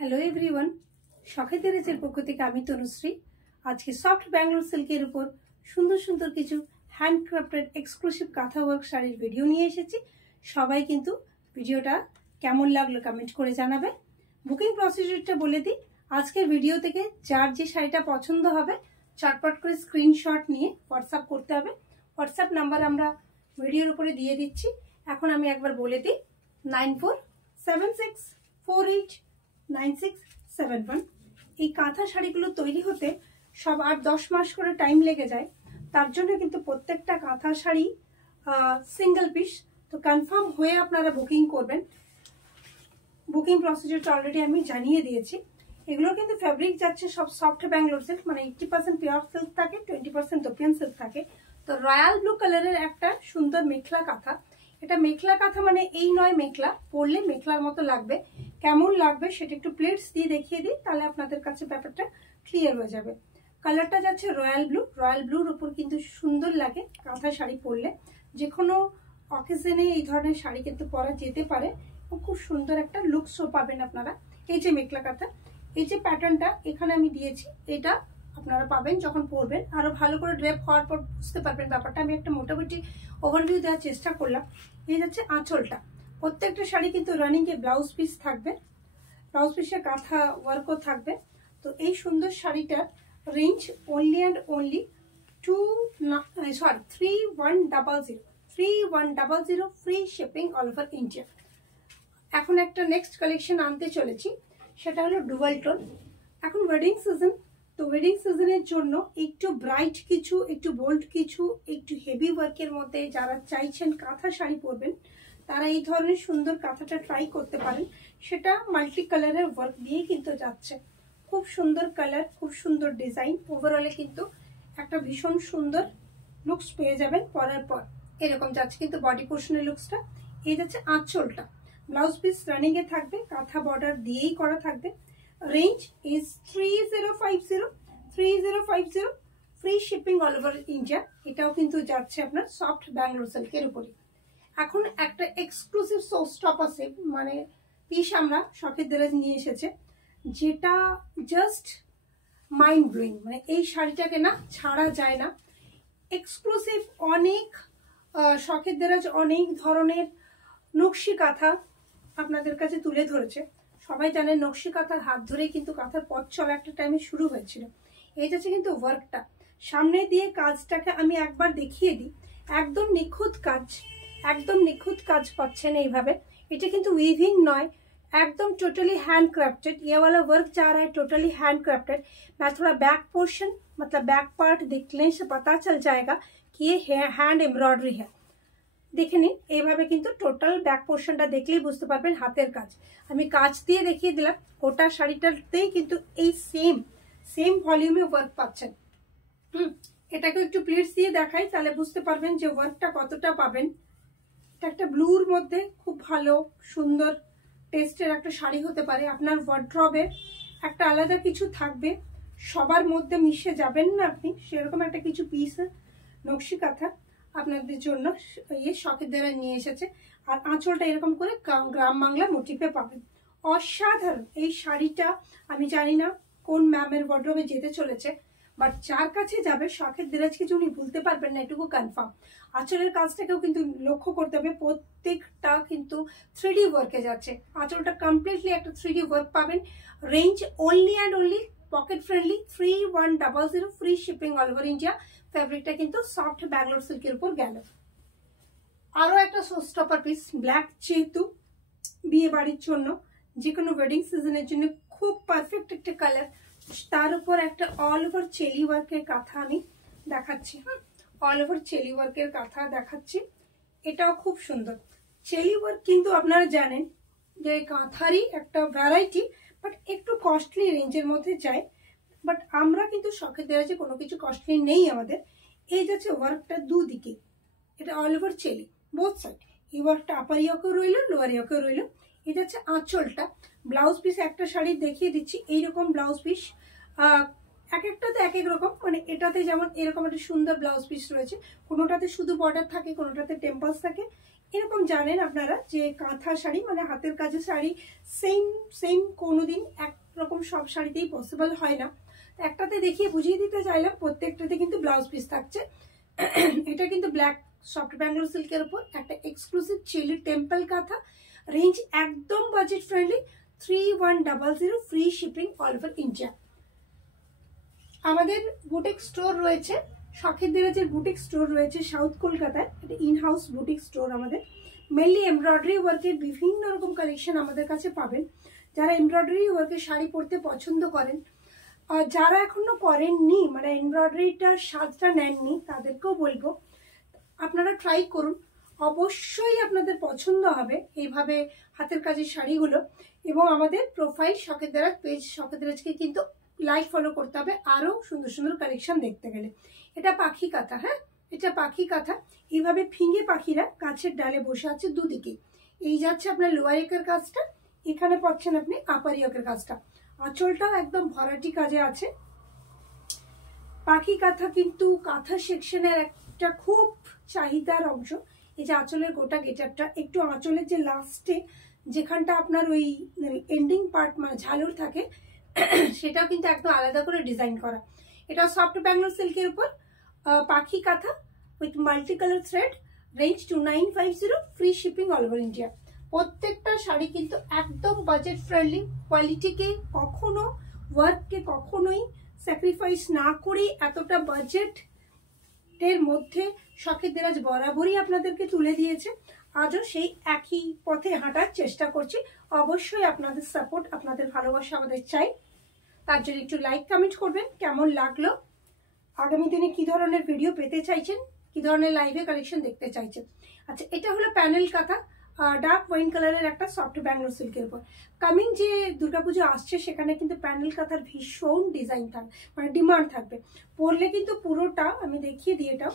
Hello everyone, শখের দেরাজের পক্ষ থেকে আমি তনুশ্রী। আজকে সফট ব্যাঙ্গালোর সিল্কের উপর সুন্দর সুন্দর কিছু হ্যান্ডক্রাফটেড এক্সক্লুসিভ কাঁথা ওয়ার্ক শাড়ির ভিডিও নিয়ে এসেছি। সবাই কিন্তু ভিডিওটা কেমন লাগলো কমেন্ট করে জানাবে। বুকিং প্রসিডিউরটা বলে দিই, আজকের ভিডিও থেকে যার যে শাড়িটা পছন্দ হবে চটপট করে স্ক্রিনশট নিয়ে হোয়াটসঅ্যাপ করতে হবে। হোয়াটসঅ্যাপ নাম্বার আমরা ভিডিওর উপরে দিয়ে দিচ্ছি। এখন আমি একবার বলে দিই, 9476489671। এই কাঁথা শাড়িগুলো তৈরি হতে সব 8-10 মাস করে টাইম লেগে যায়। তার জন্য কিন্তু প্রত্যেকটা কাঁথা শাড়ি সিঙ্গেল পিস, তো কনফার্ম হয়ে আপনারা বুকিং করবেন। বুকিং প্রসিডিউরটা অলরেডি আমি জানিয়ে দিয়েছি। এগুলো কিন্তু ফ্যাব্রিক যাচ্ছে সব সফট ব্যাঙ্গালোর সিল্ক, মানে 80% পিওর সিল্ক থাকে, 20% দোপিয়ান সিল্ক থাকে। তো রয়্যাল ব্লু কালারের একটা সুন্দর মেখলা কাঁথা। এটা মেখলা কাঁথা মানে এই নয় মেখলা, পরলে মেখলার মতো লাগবে। কেমন লাগবে সেটা একটু প্লেটস দিয়ে দেখিয়ে দিই, তাহলে আপনাদের কাছে ব্যাপারটা ক্লিয়ার হয়ে যাবে। কালারটা যাচ্ছে রয়্যাল ব্লু। রয়্যাল ব্লুর উপর কিন্তু সুন্দর লাগে কাঁথা শাড়ি পরলে। যে কোনো অকেশনে এই ধরনের শাড়ি কিন্তু পরা যেতে পারে, খুব সুন্দর একটা লুকসও পাবেন আপনারা। এই যে মেখলা কাঁথা, এই যে প্যাটার্নটা এখানে আমি দিয়েছি, এটা আপনারা পাবেন যখন পরবেন। আরো ভালো করে ড্রেপ হওয়ার পর বুঝতে পারবেন ব্যাপারটা। আমি একটা মোটামুটি ওভারভিউ দেওয়ার চেষ্টা করলাম। এই যাচ্ছে আঁচলটা। প্রত্যেকটা শাড়ি কিন্তু রানিং এ ব্লাউজ পিস থাকবে, ব্লাউজ পিসে কাঁথা ওয়ার্কও থাকবে। তো এই সুন্দর শাড়িটার range only and only 3100 free shipping all over India. এখন একটা নেক্সট কালেকশন আনতে চলেছি, সেটা হলো ডুয়াল টোন। এখন ওয়েডিং সিজন, তো ওয়েডিং সিজনের জন্য একটু ব্রাইট কিছু, একটু বোল্ড কিছু, একটু হেভি ওয়ার্কের মধ্যে যারা চাইছেন কাঁথা শাড়ি পরবেন, তারা এই ধরনের সুন্দর কাঁথাটা ট্রাই করতে পারেন। সেটা মাল্টি কালারের ওয়ার্ক দিয়ে কিন্তু যাচ্ছে। খুব সুন্দর কালার, খুব সুন্দর ডিজাইন, ওভারঅলে কিন্তু একটা ভীষণ সুন্দর লুকস পেয়ে যাবেন পরার পর। এরকম যাচ্ছে কিন্তু বডি পোর্শনের লুকসটা। এই যাচ্ছে আঁচলটা, ব্লাউজ পিস রানিং এ থাকবে, কাঁথা বর্ডার দিয়েই করা থাকবে। Range is 3050 free shipping all over India. এটাও কিন্তু যাচ্ছে আপনার সফট ব্যাঙ্গালোর সিল্কের উপরে। এখন একটা এক্সক্লুসিভ শো স্টপ আছে, মানে পিস আমরা শখের দেরাজ নিয়ে এসেছে, যেটা জাস্ট মাইন্ড ব্লোয়িং। মানে এই শাড়িটাকে না ছাড়া যায় না। এক্সক্লুসিভ অনেক শখের দেরাজ অনেক ধরনের নকশি কাঁথা আপনাদের কাছে তুলে ধরেছে। সবাই জানেন নকশি কাঁথার হাত ধরেই কিন্তু কাঁথার পথ চলা একটা টাইমে শুরু হয়েছিল। এই যাচ্ছে কিন্তু ওয়ার্কটা, সামনে দিয়ে কাজটাকে আমি একবার দেখিয়ে দিই। একদম নিখুঁত কাজ, একদম নিখুঁত কাজ পাচ্ছেন এইভাবে। এটা কিন্তু উইভিং নয়, एकदम टोटली हैंड क्राफ्टेड। ये वाला वर्क जा रहा है टोटली हैंड क्राफ्टेड। मैं थोड़ा बैक पोर्शन मतलब बैक पार्ट देखने से पता चल जाएगा कि ये हैंड एम्ब्रॉयडरी है। দেখে নিন, এইভাবে কিন্তু টোটাল ব্যাক পোর্শনটা দেখলেই বুঝতে পারবেন হাতের কাজ। আমি কাজ দিয়ে দেখিয়ে দিলাম, গোটা শাড়িটাতেই কিন্তু এই সেম ভলিউমে ওয়ার্ক পাচ্ছেন। এটাকে একটু প্লিটস দিয়ে দেখাই, তাহলে বুঝতে পারবেন যে ওয়ার্কটা কতটা পাবেন। এটা একটা ব্লুর মধ্যে খুব ভালো সুন্দর টেস্টের একটা শাড়ি হতে পারে। আপনার ওয়ার্ড্রবে একটা আলাদা কিছু থাকবে, সবার মধ্যে মিশে যাবেন না আপনি, সেরকম একটা কিছু পিস নকশি কাঁথা আপনাদের জন্য এই শখের দেরাজ নিয়ে এসেছে। আর আঁচলটা এরকম করে গ্রাম বাংলা মোটিভে পাবেন। অসাধারণ এই শাড়িটা। আমি জানি না কোন ম্যামের ওয়ার্ড্রবে যেতে চলেছে, বাট যার কাছে যাবে শখের দেরাজ কিছু উনি ভুলতে পারবেন না, এটুকু কনফার্ম। আঁচলের কাজটাকেও কিন্তু লক্ষ্য করতে হবে, প্রত্যেকটা কিন্তু 3D ওয়ার্কে যাচ্ছে। আঁচলটা কমপ্লিটলি একটা 3D ওয়ার্ক পাবেন। Range only and only pocket friendly 3100 free shipping all over India. ফ্যাব্রিকটা কিন্তু সফট ব্যাঙ্গালোর সিল্কের উপর গেল। আরো একটা শোস্টপার পিস, ব্ল্যাক, যেহেতু বিয়ে বাড়ির জন্য যে কোনো ওয়েডিং সিজনের জন্য খুব পারফেক্ট একটা কালার। তার উপর একটা অল ওভার চেলি ওয়ার্কের কাঁথা আমি দেখাচ্ছি। অল ওভার চেলি ওয়ার্কের কাঁথা দেখাচ্ছি, এটাও খুব সুন্দর। চেলি ওয়ার্ক কিন্তু আপনারা জানেন যে কাঁথারই একটা ভ্যারাইটি, বাট একটু কস্টলি রেঞ্জের মধ্যে যায়। বাট আমরা কিন্তু শখের দেরাজে কোনো কিছু কস্টলি নেই আমাদের। এই যাচ্ছে ওয়ার্কটা দুদিকে, এটা অল ওভার চেলি বোথ সাইড। এই ওয়ার্কটা আপার ইয়কেও রইল, লোয়ার ইয়কেও রইল। এটা হচ্ছে আঁচলটা। ব্লাউজ পিস একটা শাড়ি দেখিয়ে দিচ্ছি, এইরকম ব্লাউজ পিস এক একটাতে এক এক রকম। মানে এটাতে যেমন এরকম একটা সুন্দর ব্লাউজ পিস রয়েছে, কোনোটাতে শুধু বর্ডার থাকে, কোনোটাতে টেম্পলস থাকে। এরকম জানেন আপনারা যে কাঁথা শাড়ি মানে হাতের কাজের শাড়ি সেম কোনোদিন একরকম সব শাড়িতেই পসিবল হয় না। একটাতে দেখিয়ে বুঝিয়ে দিতে চাইলাম, প্রত্যেকটাতে কিন্তু ব্লাউজ পিস থাকছে। এটা কিন্তু ব্ল্যাক সফট ব্যাঙ্গালোর সিল্কের উপর একটা এক্সক্লুসিভ চিলি টেম্পল কাঁথা। রেঞ্জ একদম budget friendly, 3100, free shipping all over India. আমাদের বুটিক স্টোর রয়েছে, শখের দেরাজের বুটিক স্টোর রয়েছে সাউথ কলকাতায়। এটা ইন হাউস বুটিক স্টোর আমাদের। মেনলি এমব্রয়ডারি ওয়ার্কের বিভিন্ন রকম কালেকশন আমাদের কাছে পাবেন। যারা এমব্রয়ডারি ওয়ার্কের শাড়ি পরতে পছন্দ করেন, যারা এখনো করেননি মানে এমব্রয়ডারিটার স্বাদটা নেননি, তাদেরকেও বলবো আপনারা ট্রাই করুন, অবশ্যই আপনাদের পছন্দ হবে এইভাবে হাতের কাজের শাড়িগুলো। এবং আমাদের প্রোফাইল শখের দেরাজ পেজ, শখের দেরাজকে কিন্তু লাইক ফলো করতে হবে আরো সুন্দর সুন্দর কালেকশন দেখতে গেলে। এটা পাখি কাঁথা, হ্যাঁ এটা পাখি কাঁথা। এইভাবে ফিঙে পাখিরা গাছের ডালে বসে আছে দুদিকে। এই যাচ্ছে আপনার লোয়ার ইয়োকের কাজটা, এখানে পাচ্ছেন আপনি আপার ইয়োকের কাজটা। আঁচলটাও একদম ভরাটি কাজে আছে। পাখি কাঁথা কিন্তু কাঁথা সেকশনের একটা খুব চাহিদার অংশ। এই যে আঁচলের গোটা গেটারটা, একটু আঁচলের যে লাস্টে যেখানটা আপনার ওই এন্ডিং পার্ট মানে ঝালর থাকে, সেটাও কিন্তু একদম আলাদা করে ডিজাইন করা। এটা সফট ব্যাঙ্গালোর সিল্কের উপর পাখি কাঁথা with multi colour thread. Range 2950, free shipping all over India. প্রত্যেকটা শাড়ি কিন্তু একদম বাজেট ফ্রেন্ডলি, কোয়ালিটিকে কখনো ওয়ার্ককে কখনোই স্যাক্রিফাইস না করি এতটা বাজেটের মধ্যে শখের দেরাজ বরাবরই আপনাদেরকে তুলে দিয়েছে। আজও সেই একই পথে হাঁটার চেষ্টা করছি। অবশ্যই আপনাদের সাপোর্ট, আপনাদের ভালোবাসা আমাদের চাই। তার জন্য একটু লাইক কমেন্ট করবেন কেমন লাগলো, আগামী দিনে কি ধরনের ভিডিও পেতে চাইছেন, কি ধরনের লাইভে কালেকশন দেখতে চাইছেন। আচ্ছা, এটা হলো প্যানেল কাঁথা, ডার্ক ওয়াইন কালারের একটা সফট ব্যাঙ্গালোর সিল্কের উপর। কামিং যে দুর্গাপুজো আসছে সেখানে কিন্তু প্যানেল কাঁথার ভীষণ ডিজাইন থাকবে, মানে ডিমান্ড থাকবে। পরলে কিন্তু পুরোটা আমি দেখিয়ে দিই, এটা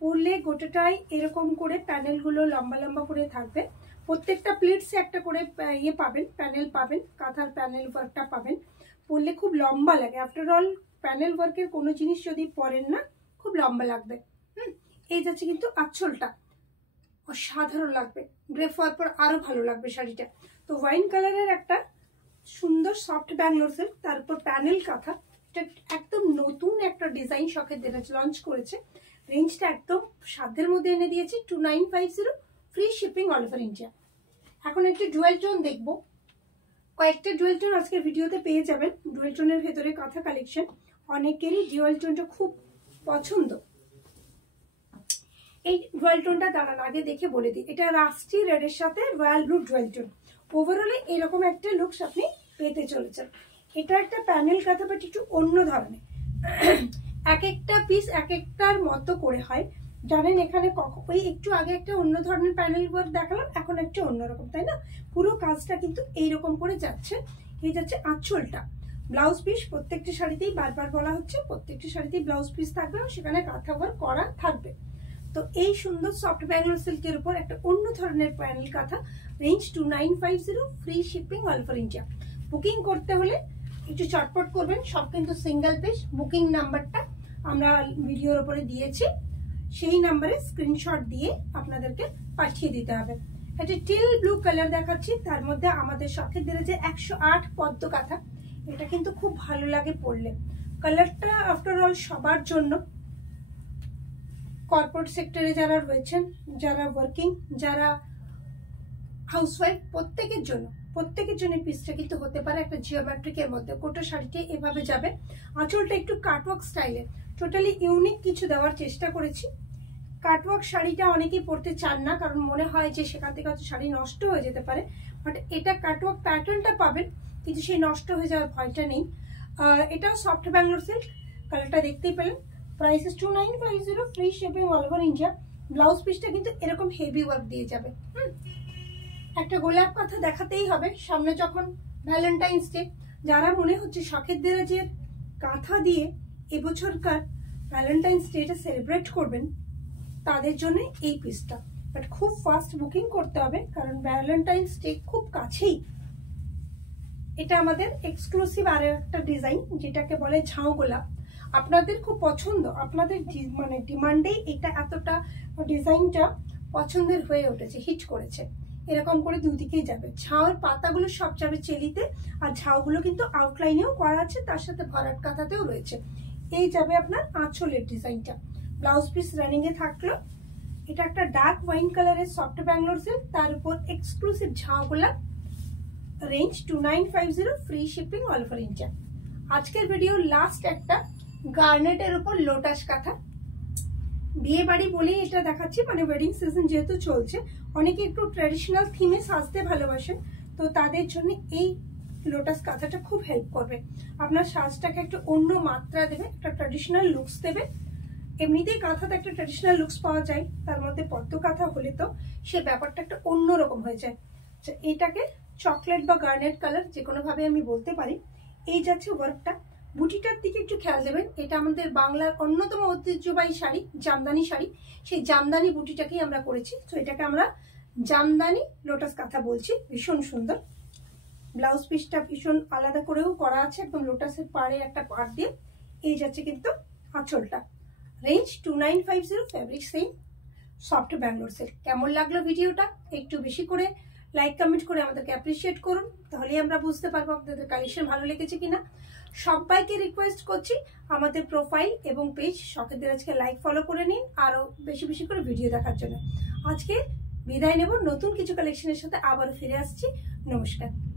পরলে গোটাটাই এরকম করে প্যানেলগুলো লম্বা লম্বা করে থাকবে। প্রত্যেকটা প্লেটসে একটা করে ইয়ে পাবেন, প্যানেল পাবেন, কাঁথার প্যানেল ওয়ার্কটা পাবেন। পরলে খুব লম্বা লাগে। আফটার অল প্যানেল ওয়ার্কের কোনো জিনিস যদি পরেন না খুব লম্বা লাগবে। এই যাচ্ছে কিন্তু আঁচলটা অসাধারণ লাগবে, ড্রেপ হওয়ার পর আরো ভালো লাগবে শাড়িটা। তো ওয়াইন কালারের একটা সুন্দর সফট ব্যাঙ্গালোর সিল্ক, তারপর প্যানেল কাঁথা। এটা একদম নতুন একটা ডিজাইন শখের দেরাজ লঞ্চ করেছে। রেঞ্জটা একদম সাধ্যের মধ্যে এনে দিয়েছি, 2950, free shipping all over India. এখন একটু ডুয়েল টোন দেখবো। কয়েকটা ডুয়েল টোন আজকের ভিডিওতে পেয়ে যাবেন। ডুয়েল টোনের ভেতরে কাঁথা কালেকশন, অনেকেরই ডুয়েল টোনটা খুব পছন্দ। এই ডুয়েল টোনটা দাঁড়ান আগে দেখে বলে দিই, এটা রাস্টি রেডের সাথে রয়্যাল ব্লু ডুয়েল টোন। ওভারঅলে এরকম একটা লুকস আপনি পেতে চলেছেন। এটা একটা প্যানেল কাঁথা, বাট একটু অন্য ধরনের। এক একটা পিস এক একটার মতো করে হয়, জানেন। এখানে ওই একটু আগে একটা অন্য ধরনের প্যানেল ওয়ার্ক দেখালাম, এখন একটা অন্যরকম, তাই না? পুরো কাজটা কিন্তু এইরকম করে যাচ্ছে। এই যাচ্ছে আঁচলটা। ব্লাউজ পিস প্রত্যেকটি শাড়িতেই বারবার বলা হচ্ছে, প্রত্যেকটি শাড়িতেই ব্লাউজ পিস থাকবে, সেখানে কাঁথা ওয়ার্ক করা থাকবে। তো এই সুন্দর সফট ব্যাঙ্গালোর সিল্কের উপর একটা অন্য ধরনের প্যানেল কাঁথা। Range 2950, free shipping all over India. Booking করতে হলে একটু চটপট করবেন, সব কিন্তু সিঙ্গেল পিস। বুকিং নাম্বারটা আমরা ভিডিওর উপরে দিয়েছি, সেই নাম্বারে স্ক্রিনশট দিয়ে আপনাদেরকে পাঠিয়ে দিতে হবে। একটা টিল ব্লু কালার দেখাচ্ছি, তার মধ্যে আমাদের শখের দেরাজে 108 পদ্ম কাঁথা। এটা কিন্তু খুব ভালো লাগে পরলে। কালারটা আফটার অল সবার জন্য, কর্পোরেট সেক্টরে যারা রয়েছেন, যারা ওয়ার্কিং, যারা হাউসওয়াইফ, প্রত্যেকের জন্য পিসটা কিন্তু হতে পারে একটা জিওমেট্রিকের মধ্যে। গোটা শাড়িটি এভাবে যাবে। আঁচলটা একটু কাটওয়ার্ক স্টাইলের, টোটালি ইউনিক কিছু দেওয়ার চেষ্টা করেছি। কাটওয়ার্ক শাড়িটা অনেকেই পরতে চান না, কারণ মনে হয় যে সেখান থেকে হয়তো শাড়ি নষ্ট হয়ে যেতে পারে। বাট এটা কাটওয়ার্ক প্যাটার্নটা পাবেন, কিন্তু সেই নষ্ট হয়ে যাওয়ার ভয়টা নেই। এটাও সফট ব্যাঙ্গালোর সিল্ক, কালারটা দেখতেই পেলেন। Price 2950, free shipping all over India. Blouse পিসটা কিন্তু এরকম হেভি ওয়ার্ক দিয়ে যাবে। একটা গোলাপ কাঁথা দেখাতেই হবে, সামনে যখন ভ্যালেন্টাইন্স ডে। যারা মনে হচ্ছে শখের দেরাজের কাঁথা দিয়ে এবছরকার ভ্যালেন্টাইন্স ডেটা সেলিব্রেট করবেন, তাদের জন্য এই পিসটা। বাট খুব ফাস্ট বুকিং করতে হবে, কারণ ভ্যালেন্টাইন্স ডে খুব কাছেই। এটা আমাদের এক্সক্লুসিভ আর একটা ডিজাইন, যেটাকে বলে ঝাউ গোলাপ। আপনাদের খুব পছন্দ, আপনাদের মানে ডিমান্ডেই এটা এতটা ডিজাইনটা পছন্দের হয়ে উঠেছে, হিট করেছে। এরকম করে দুদিকেই যাবে, ঝাউয়ের পাতাগুলো সব যাবে চেলিতে, আর ঝাউগুলো কিন্তু আউটলাইনেও করা আছে, তার সাথে ভরাট কাঁথাতেও রয়েছে। এই যাবে আপনার আঁচলের ডিজাইনটা। ব্লাউজ পিস রানিং এ থাকলো। এটা একটা ডার্ক ওয়াইন কালারের সফট ব্যাঙ্গালোর সিল্ক, তার উপর এক্সক্লুসিভ ঝাউগুলা। Range 2950, free shipping all over India. আজকের ভিডিও লাস্ট একটা গার্নেটের উপর লোটাস কাঁথা। বিয়ে বাড়ি বলেই এটা দেখাচ্ছি, মানে ওয়েডিং সিজন যেহেতু চলছে, অনেকে একটু ট্র্যাডিশনাল থিমে সাজতে ভালোবাসেন, তো তাদের জন্য এই লোটাস কাঁথাটা খুব হেল্প করবে। আপনার সাজটাকে একটু অন্য মাত্রা দেবে, একটা ট্র্যাডিশনাল লুকস দেবে। এমনিতেই কাঁথাতে একটা ট্র্যাডিশনাল লুকস পাওয়া যায়, তার মধ্যে পদ্ম কাঁথা হলে তো সে ব্যাপারটা একটা অন্যরকম হয়ে যায়। আচ্ছা, এটাকে চকলেট বা গার্নেট কালার যে কোনো ভাবে আমি বলতে পারি। এই যাচ্ছে ওয়ার্কটা। বুটিটার দিকে একটু খেয়াল দেবেন, এটা আমাদের বাংলার অন্যতম ঐতিহ্যবাহী শাড়ি, জামদানি শাড়ি। সেই জামদানি বুটিটাকেই আমরা করেছি, তো এটাকে আমরা জামদানি লোটাস কাঁথা বলছি। ভীষণ সুন্দর। ব্লাউজ পিসটা ভীষণ আলাদা করেও করা আছে, একদম লোটাসের পাড়ে একটা পাড় দিয়ে। এই যাচ্ছে কিন্তু আঁচলটা। Range 2950, fabric same, soft Bangalore silk. কেমন লাগলো ভিডিওটা? একটু বেশি করে লাইক কমেন্ট করে আমাদেরকে অ্যাপ্রিসিয়েট করুন, তাহলেই আমরা বুঝতে পারবো আপনাদের কালেকশন ভালো লেগেছে কিনা। সবাইকে রিকোয়েস্ট করছি আমাদের প্রোফাইল এবং পেজ শখের দেরাজকে লাইক ফলো করে নিন, আরো বেশি বেশি করে ভিডিও দেখার জন্য। আজকে বিদায় নেব, নতুন কিছু কালেকশনের সাথে আবারও ফিরে আসছি। নমস্কার।